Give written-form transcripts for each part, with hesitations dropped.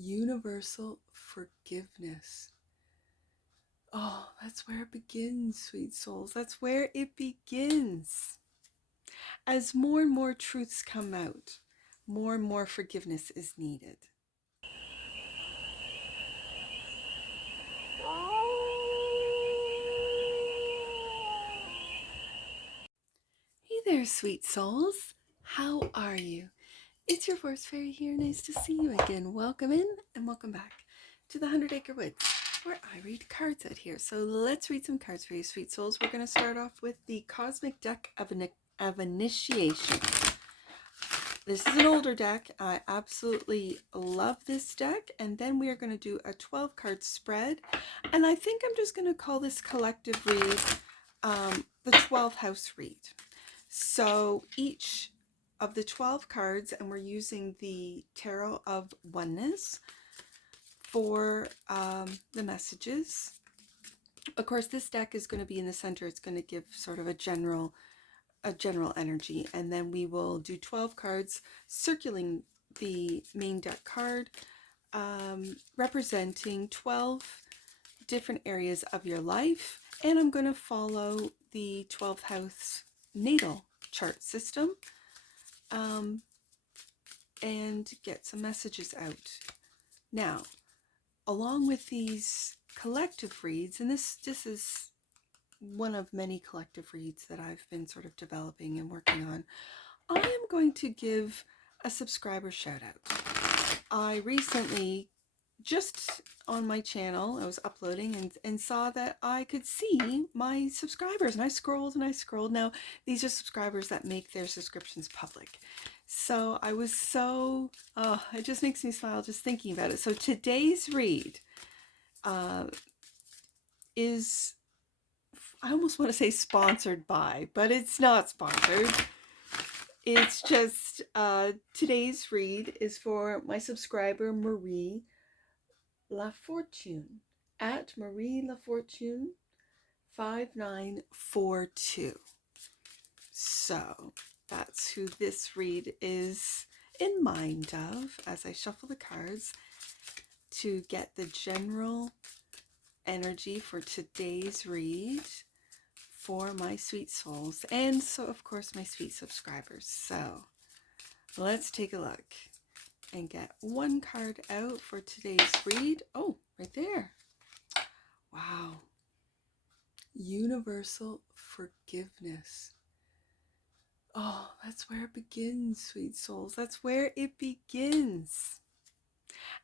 Universal forgiveness. Oh, that's where it begins, sweet souls. That's where it begins. As more and more truths come out, more and more forgiveness is needed. Hey there, sweet souls. How are you? It's your Force Fairy here. Nice to see you again. Welcome in and welcome back to the 100 Acre Woods, where I read cards out here. So let's read some cards for you, sweet souls. We're going to start off with the Cosmic Deck of Initiation. This is an older deck. I absolutely love this deck. And then we are going to do a 12 card spread. And I think I'm just going to call this collective read the 12 house read. So each of the 12 cards, and we're using the Tarot of Oneness for the messages. Of course, this deck is going to be in the center. It's going to give sort of a general energy, and then we will do 12 cards circling the main deck card, representing 12 different areas of your life. And I'm going to follow the 12th house natal chart system and get some messages out. Now, along with these collective reads, and this is one of many collective reads that I've been sort of developing and working on, I am going to give a subscriber shout out. I recently, just on my channel, I was uploading and saw that I could see my subscribers, and I scrolled and I scrolled. Now, these are subscribers that make their subscriptions public. So I was so, it just makes me smile just thinking about it. So today's read is, I almost want to say sponsored by, but it's not sponsored. It's just, today's read is for my subscriber, Marie LaFortune, at Marie LaFortune 5942. So that's who this read is in mind of as I shuffle the cards to get the general energy for today's read for my sweet souls, and so of course my sweet subscribers. So let's take a look and get one card out for today's read. Oh, right there. Wow. Universal forgiveness. Oh, that's where it begins, sweet souls. That's where it begins.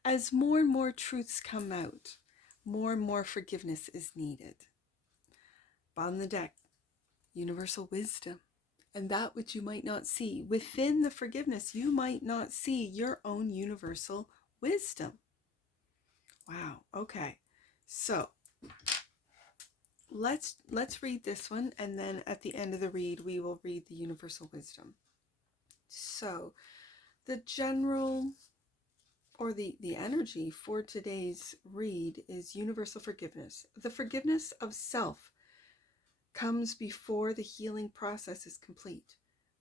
As more and more truths come out, more and more forgiveness is needed. Bottom of the deck, universal wisdom. And that which you might not see. Within the forgiveness, you might not see your own universal wisdom. Wow. Okay. So let's read this one, and then at the end of the read, we will read the universal wisdom. So the general, or the energy for today's read is universal forgiveness. The forgiveness of self comes before the healing process is complete.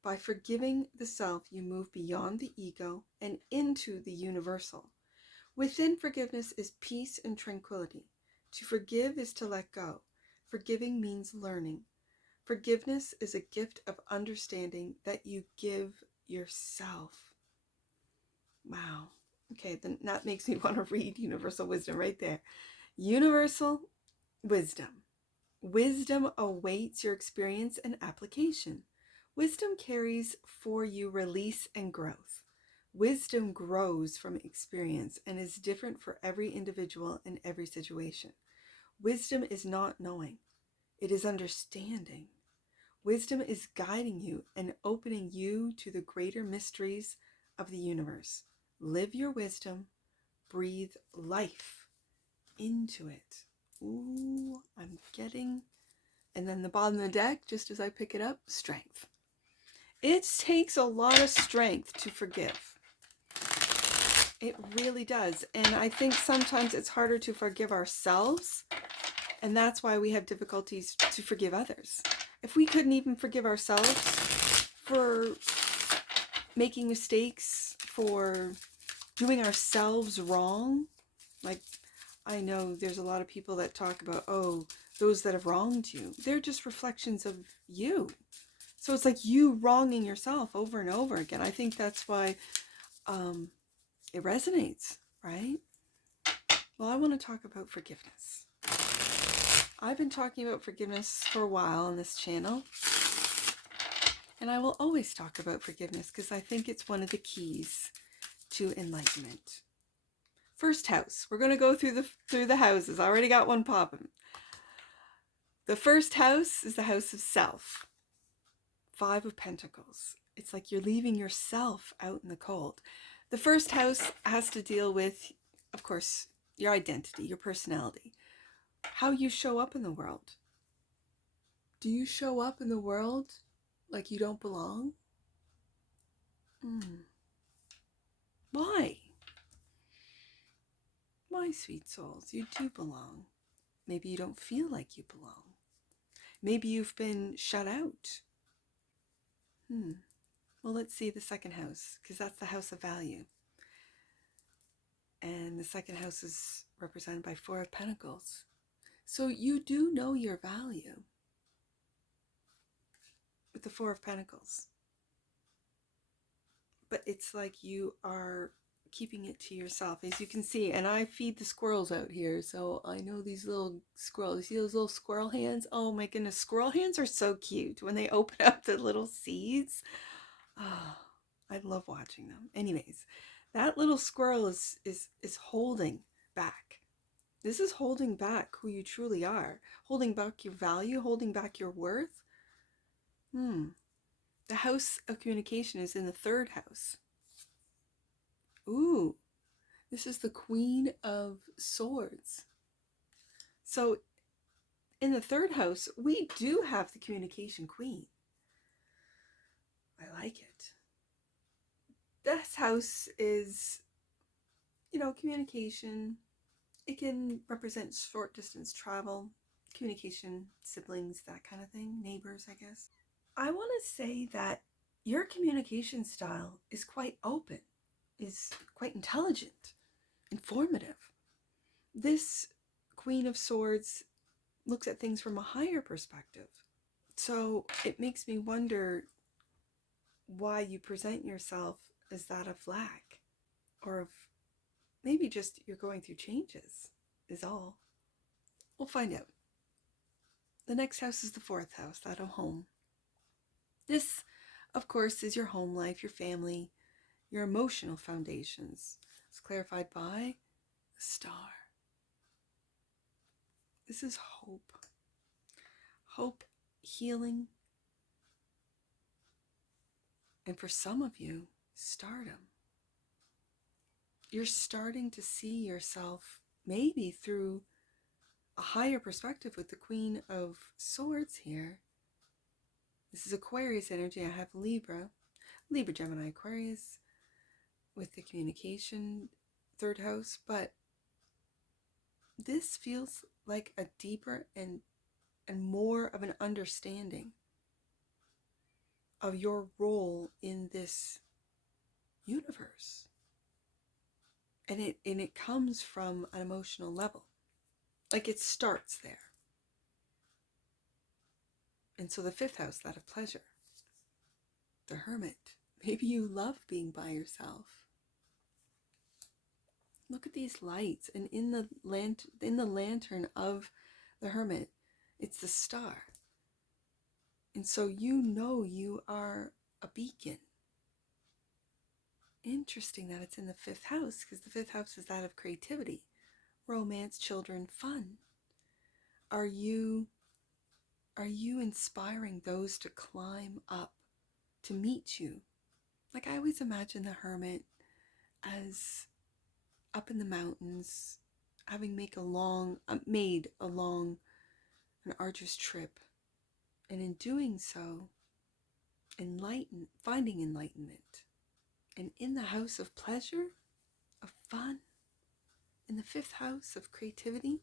By forgiving the self, you move beyond the ego and into the universal. Within forgiveness is peace and tranquility. To forgive is to let go. Forgiving means learning. Forgiveness is a gift of understanding that you give yourself. Wow. Okay, then that makes me want to read universal wisdom right there. Universal wisdom. Wisdom awaits your experience and application. Wisdom carries for you release and growth. Wisdom grows from experience and is different for every individual in every situation. Wisdom is not knowing. It is understanding. Wisdom is guiding you and opening you to the greater mysteries of the universe. Live your wisdom. Breathe life into it. Ooh, I'm getting, and then the bottom of the deck, just as I pick it up, strength. It takes a lot of strength to forgive. It really does. And I think sometimes it's harder to forgive ourselves, and that's why we have difficulties to forgive others. If we couldn't even forgive ourselves for making mistakes, for doing ourselves wrong. Like, I know there's a lot of people that talk about, oh, those that have wronged you. They're just reflections of you. So it's like you wronging yourself over and over again. I think that's why it resonates, right? Well, I want to talk about forgiveness. I've been talking about forgiveness for a while on this channel. And I will always talk about forgiveness because I think it's one of the keys to enlightenment. First house. We're going to go through the houses. I already got one popping. The first house is the house of self. 5 of Pentacles. It's like you're leaving yourself out in the cold. The first house has to deal with, of course, your identity, your personality, how you show up in the world. Do you show up in the world like you don't belong? Why? Why, sweet souls? You do belong. Maybe you don't feel like you belong. Maybe you've been shut out. Well, let's see the second house, because that's the house of value. And the second house is represented by 4 of Pentacles. So you do know your value with the 4 of Pentacles. But it's like you are keeping it to yourself, as you can see. And I feed the squirrels out here, so I know these little squirrels. You see those little squirrel hands? Oh my goodness, squirrel hands are so cute when they open up the little seeds. Oh, I love watching them. Anyways, that little squirrel is holding back. This is holding back who you truly are, holding back your value, holding back your worth. The house of communication is in the 3rd house. Ooh, this is the Queen of Swords. So in the 3rd house, we do have the communication queen. I like it. This house is, communication. It can represent short distance travel, communication, siblings, that kind of thing, neighbors, I guess. I want to say that your communication style is quite open, is quite intelligent, informative. This Queen of Swords looks at things from a higher perspective. So it makes me wonder why you present yourself as that of lack, or of maybe just you're going through changes, is all. We'll find out. The next house is the 4th house, that of home. This, of course, is your home life, your family, your emotional foundations. It's clarified by the star. This is hope. Hope, healing, and for some of you, stardom. You're starting to see yourself maybe through a higher perspective with the Queen of Swords here. This is Aquarius energy. I have Libra, Gemini, Aquarius with the communication 3rd house, but this feels like a deeper and more of an understanding of your role in this universe. And it comes from an emotional level. Like it starts there. And so the 5th house, that of pleasure. The Hermit. Maybe you love being by yourself. Look at these lights. And in the lantern of the Hermit, it's the star. And so you are a beacon. Interesting that it's in the 5th house, because the 5th house is that of creativity, romance, children, fun. Are you inspiring those to climb up to meet you? Like, I always imagine the Hermit as up in the mountains, having made a long an arduous trip, and in doing so, finding enlightenment. And in the house of pleasure, of fun, in the 5th house of creativity,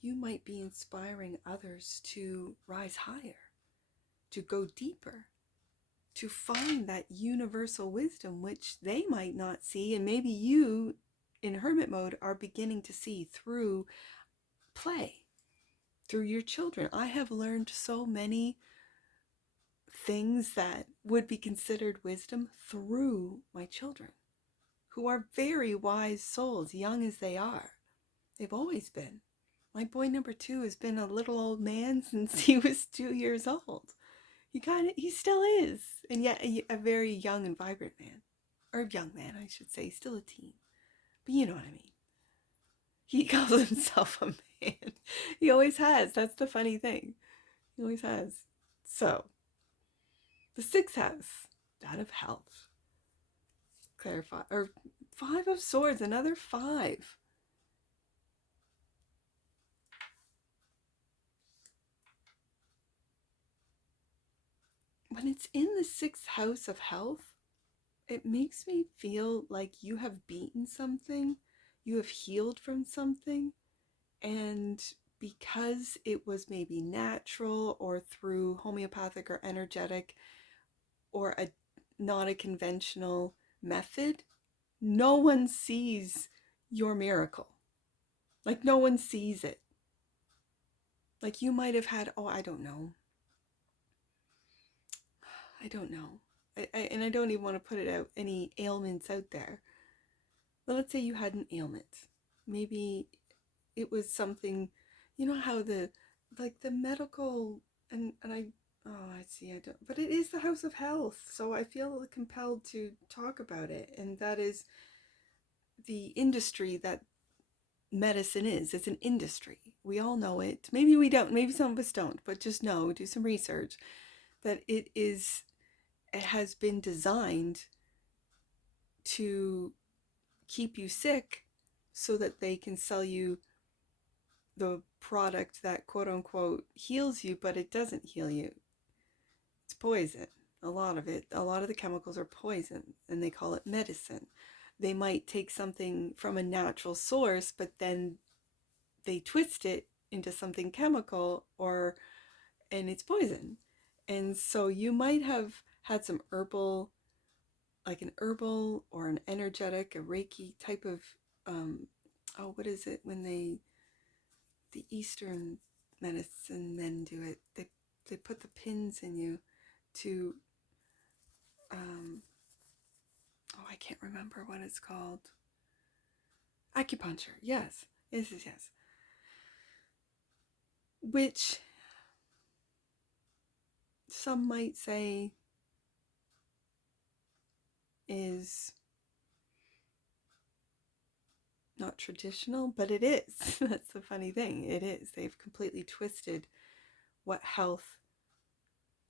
you might be inspiring others to rise higher, to go deeper, to find that universal wisdom, which they might not see, and maybe you in hermit mode are beginning to see through play, through your children. I have learned so many things that would be considered wisdom through my children, who are very wise souls, young as they are. They've always been. My boy number 2 has been a little old man since he was 2 years old. He still is, and yet a very young and vibrant man, or young man, I should say, still a teen. But you know what I mean. He calls himself a man. He always has. That's the funny thing. He always has. So, the 6th house, that of health. Clarify, or 5 of swords, another 5. When it's in the 6th house of health, it makes me feel like you have beaten something, you have healed from something, and because it was maybe natural or through homeopathic or energetic or not a conventional method, no one sees your miracle. Like, no one sees it. Like, you might have had, I don't know. And I don't even want to put it out, any ailments out there. But let's say you had an ailment. Maybe it was something, you know how the medical, and I see, I don't, but it is the house of health, so I feel compelled to talk about it, and that is the industry that medicine is. It's an industry. We all know it. Maybe we don't, maybe some of us don't, but just know, do some research, that it has been designed to keep you sick so that they can sell you the product that quote unquote heals you, but it doesn't heal you. It's poison. A lot of the chemicals are poison, and they call it medicine. They might take something from a natural source, but then they twist it into something chemical, and it's poison. And so you might have had some herbal, like an herbal or an energetic, a Reiki type of, what is it when the Eastern medicine men do it? They put the pins in you to, I can't remember what it's called. Acupuncture, yes. Yes. Which some might say is not traditional, but it is. That's the funny thing. It is. They've completely twisted what health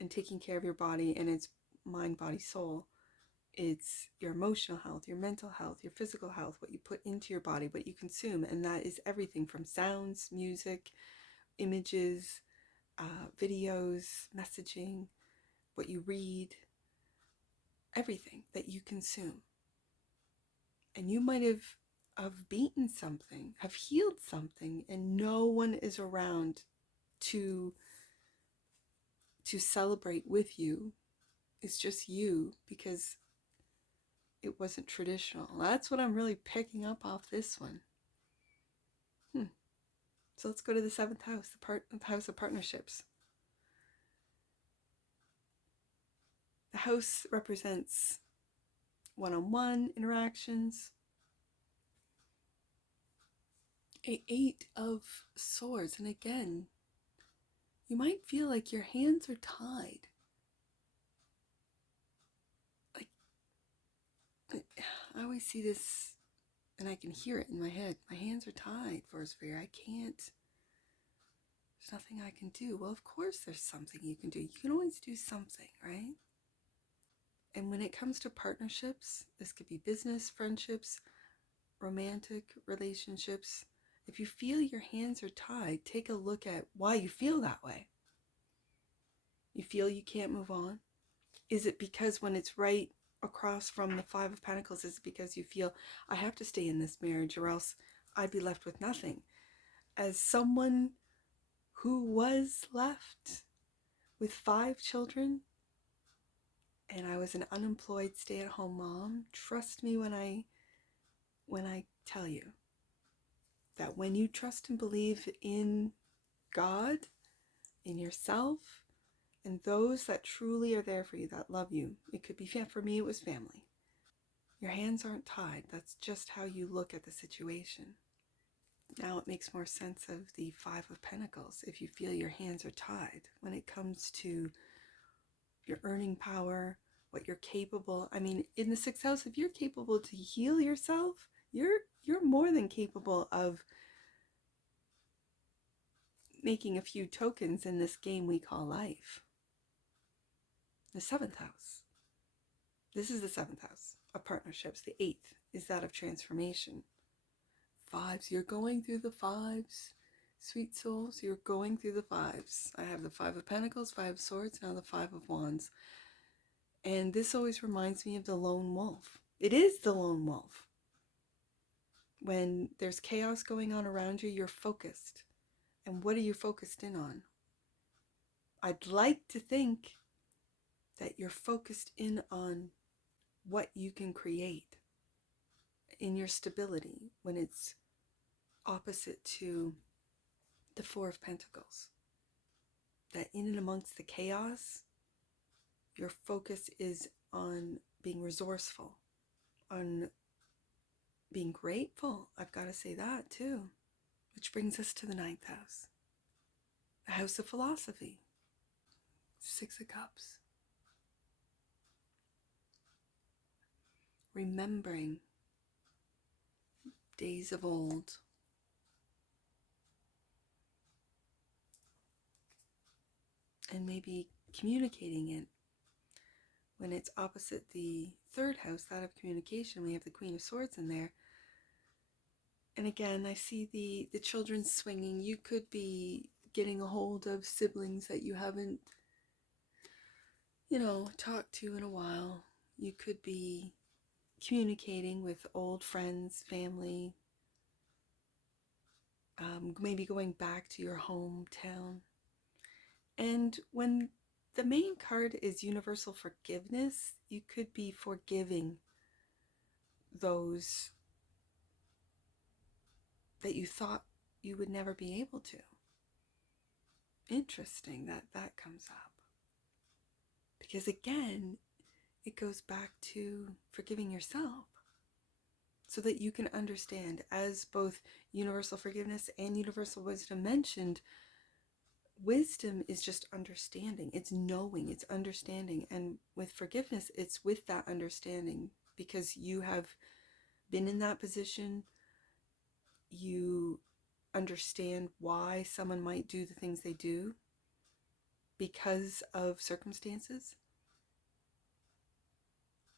and taking care of your body, and its mind, body, soul. It's your emotional health, your mental health, your physical health, what you put into your body, what you consume. And that is everything from sounds, music, images, videos, messaging, what you read, everything that you consume. And you might have beaten something, have healed something, and no one is around to celebrate with you. It's just you, because it wasn't traditional. That's what I'm really picking up off this one. So let's go to the 7th house, the house of partnerships. The house represents one-on-one interactions. A 8 of swords, and again, you might feel like your hands are tied. Like, I always see this, and I can hear it in my head. My hands are tied, Forest Fairy. I can't. There's nothing I can do. Well, of course there's something you can do. You can always do something, right? And when it comes to partnerships, this could be business, friendships, romantic relationships. If you feel your hands are tied, take a look at why you feel that way. You feel you can't move on? Is it because when it's right across from the 5 of Pentacles, is it because you feel, I have to stay in this marriage or else I'd be left with nothing? As someone who was left with 5 children, and I was an unemployed stay-at-home mom. Trust me when I tell you that when you trust and believe in God, in yourself, and those that truly are there for you, that love you, it could be, for me, it was family. Your hands aren't tied. That's just how you look at the situation. Now it makes more sense of the Five of Pentacles. If you feel your hands are tied when it comes to your earning power, what you're capable. I mean, in the sixth house, if you're capable to heal yourself, you're more than capable of making a few tokens in this game we call life. The seventh house. This is the seventh house of partnerships. The eighth is that of transformation. Fives, you're going through the fives. Sweet souls, you're going through the fives. I have the Five of Pentacles, Five of Swords, now the Five of Wands. And this always reminds me of the lone wolf. It is the lone wolf. When there's chaos going on around you, you're focused. And what are you focused in on? I'd like to think that you're focused in on what you can create in your stability when it's opposite to the Four of Pentacles. That in and amongst the chaos, your focus is on being resourceful, on being grateful. I've got to say that too. Which brings us to the ninth house. The house of philosophy. Six of Cups. Remembering days of old. And maybe communicating it. When it's opposite the third house, that of communication, we have the Queen of Swords in there. And again, I see the children swinging. You could be getting a hold of siblings that you haven't, talked to in a while. You could be communicating with old friends, family, maybe going back to your hometown. And when the main card is universal forgiveness, you could be forgiving those that you thought you would never be able to. Interesting that that comes up. Because again, it goes back to forgiving yourself so that you can understand, as both universal forgiveness and universal wisdom mentioned, wisdom is just understanding. It's knowing, it's understanding. And with forgiveness, it's with that understanding because you have been in that position. You understand why someone might do the things they do because of circumstances.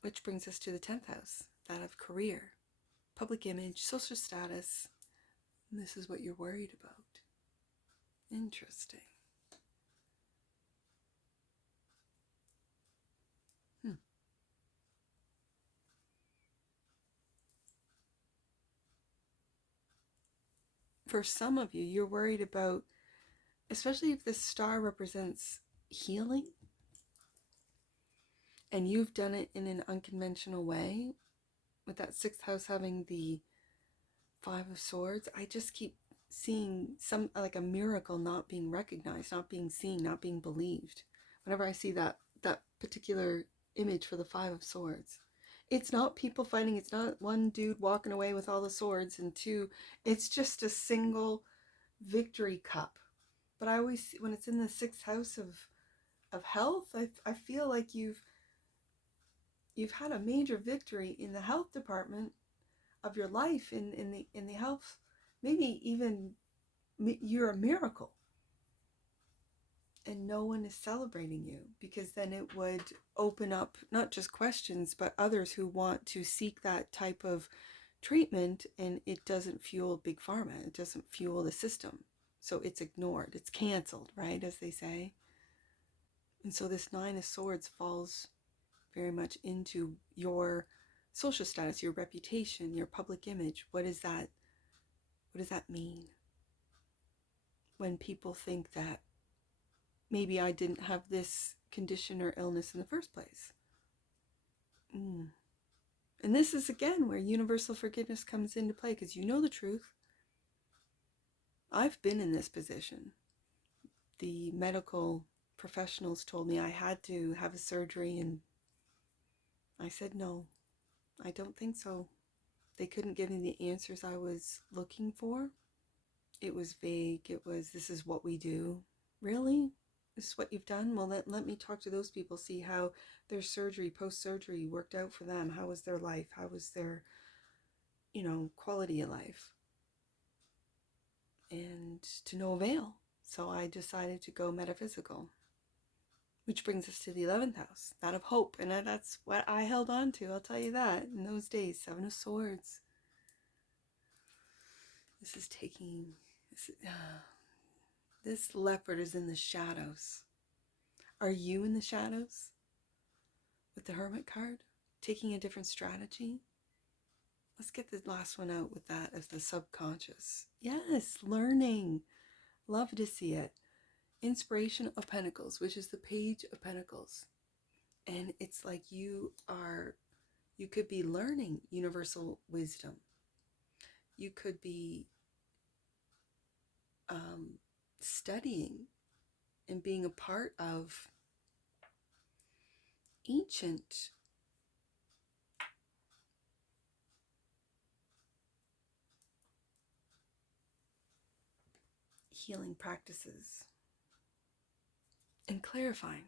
Which brings us to the 10th house, that of career, public image, social status. And this is what you're worried about. Interesting. For some of you, you're worried about, especially if this star represents healing, and you've done it in an unconventional way, with that sixth house having the Five of Swords, I just keep seeing some, like a miracle not being recognized, not being seen, not being believed. Whenever I see that particular image for the Five of Swords, it's not people fighting. It's not one dude walking away with all the swords and two. It's just a single victory cup. But I always, when it's in the sixth house of health, I feel like you've had a major victory in the health department of your life, in the health. Maybe even you're a miracle. And no one is celebrating you, because then it would open up not just questions, but others who want to seek that type of treatment, and it doesn't fuel big pharma. It doesn't fuel the system. So it's ignored. It's canceled, right, as they say. And so this Nine of Swords falls very much into your social status, your reputation, your public image. What does that mean? When people think that maybe I didn't have this condition or illness in the first place. Mm. And this is again where universal forgiveness comes into play, because you know the truth. I've been in this position. The medical professionals told me I had to have a surgery, and I said no, I don't think so. They couldn't give me the answers I was looking for. It was vague. It was, this is what we do. Really? This is what you've done? Well, let me talk to those people, see how their surgery, post-surgery worked out for them. How was their life? How was their, quality of life? And to no avail. So I decided to go metaphysical, which brings us to the 11th house, that of hope. And that's what I held on to, I'll tell you that, in those days. 7 of Swords. This is taking, this leopard is in the shadows. Are you in the shadows with the Hermit card? Taking a different strategy? Let's get the last one out with that as the subconscious. Yes, learning. Love to see it. Inspiration of Pentacles, which is the Page of Pentacles. And it's like you could be learning universal wisdom. You could be studying and being a part of ancient healing practices and clarifying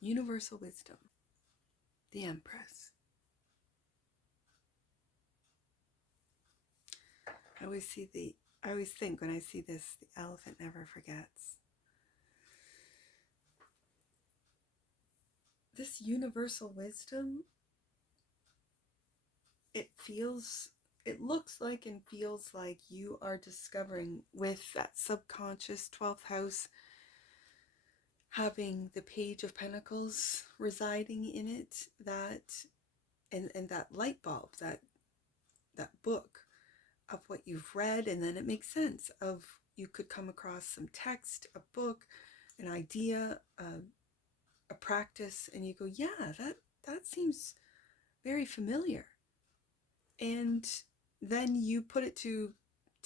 universal wisdom. The Empress. I always think when I see this, the elephant never forgets. This universal wisdom, it looks like and feels like you are discovering with that subconscious 12th house, having the Page of Pentacles residing in it, that and that light bulb, that book of what you've read, and then it makes sense of, you could come across some text, a book, an idea, a practice, and you go, yeah, that seems very familiar. And then you put it to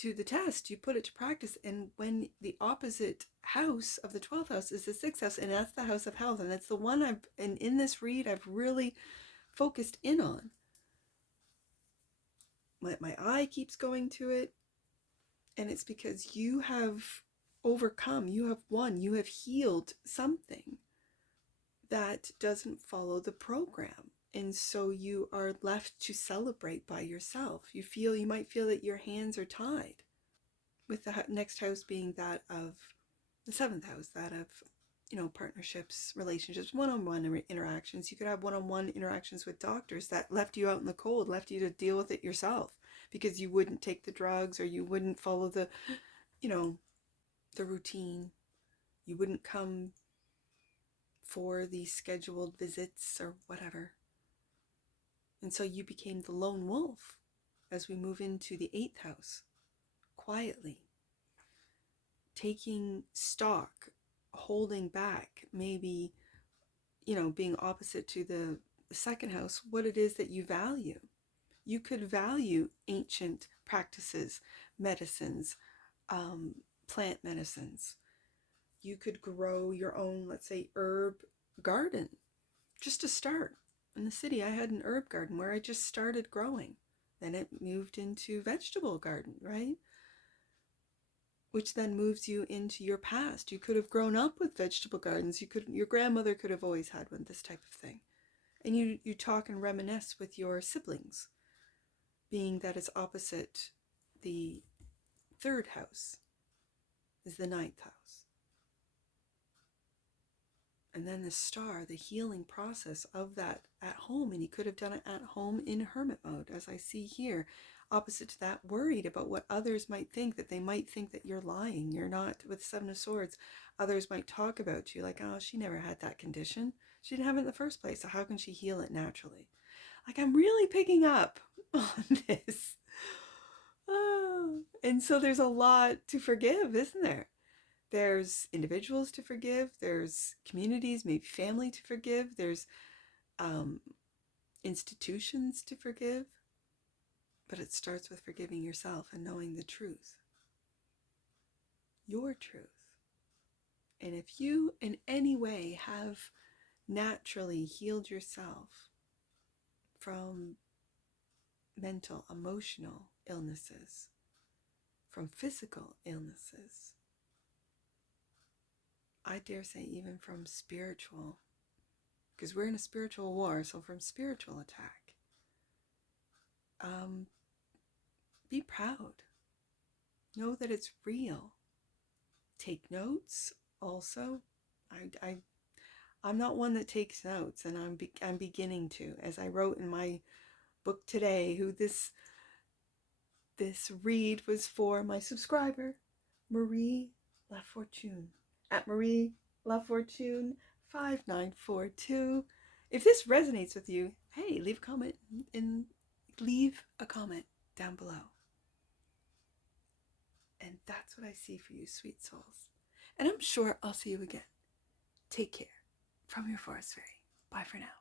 the test, you put it to practice, and when the opposite house of the 12th house is the 6th house, and that's the house of health, and that's the one and in this read I've really focused in on. My eye keeps going to it, and it's because you have overcome, you have won, you have healed something that doesn't follow the program. And so you are left to celebrate by yourself. You might feel that your hands are tied, with the next house being that of the 7th house, that of, partnerships, relationships, one-on-one interactions. You could have one-on-one interactions with doctors that left you out in the cold, left you to deal with it yourself, because you wouldn't take the drugs, or you wouldn't follow the, the routine. You wouldn't come for the scheduled visits or whatever. And so you became the lone wolf as we move into the 8th house, quietly taking stock, holding back, maybe, being opposite to the 2nd house, what it is that you value. You could value ancient practices, medicines, plant medicines. You could grow your own, let's say, herb garden, just to start. In the city, I had an herb garden where I just started growing. Then it moved into vegetable garden, right? Which then moves you into your past. You could have grown up with vegetable gardens. Your grandmother could have always had one, this type of thing. And you talk and reminisce with your siblings, being that it's opposite the 3rd house is the 9th house. And then the star, the healing process of that at home. And you could have done it at home in hermit mode, as I see here. Opposite to that, worried about what others might think, that they might think that you're lying. You're not. With 7 of Swords, others might talk about you like, oh, she never had that condition. She didn't have it in the first place, so how can she heal it naturally? Like, I'm really picking up on this. Oh. And so there's a lot to forgive, isn't there? There's individuals to forgive, there's communities, maybe family to forgive, there's um, institutions to forgive, but it starts with forgiving yourself and knowing the truth, your truth. And if you in any way have naturally healed yourself from mental, emotional illnesses, from physical illnesses, I dare say even from spiritual, because we're in a spiritual war, so from spiritual attack, be proud. Know that it's real. Take notes also. I'm not one that takes notes, and I'm beginning to, as I wrote in my book today, who this read was for my subscriber, Marie LaFortune, at Marie LaFortune 5942. If this resonates with you, hey, leave a comment down below. And that's what I see for you, sweet souls. And I'm sure I'll see you again. Take care. From your forest fairy. Bye for now.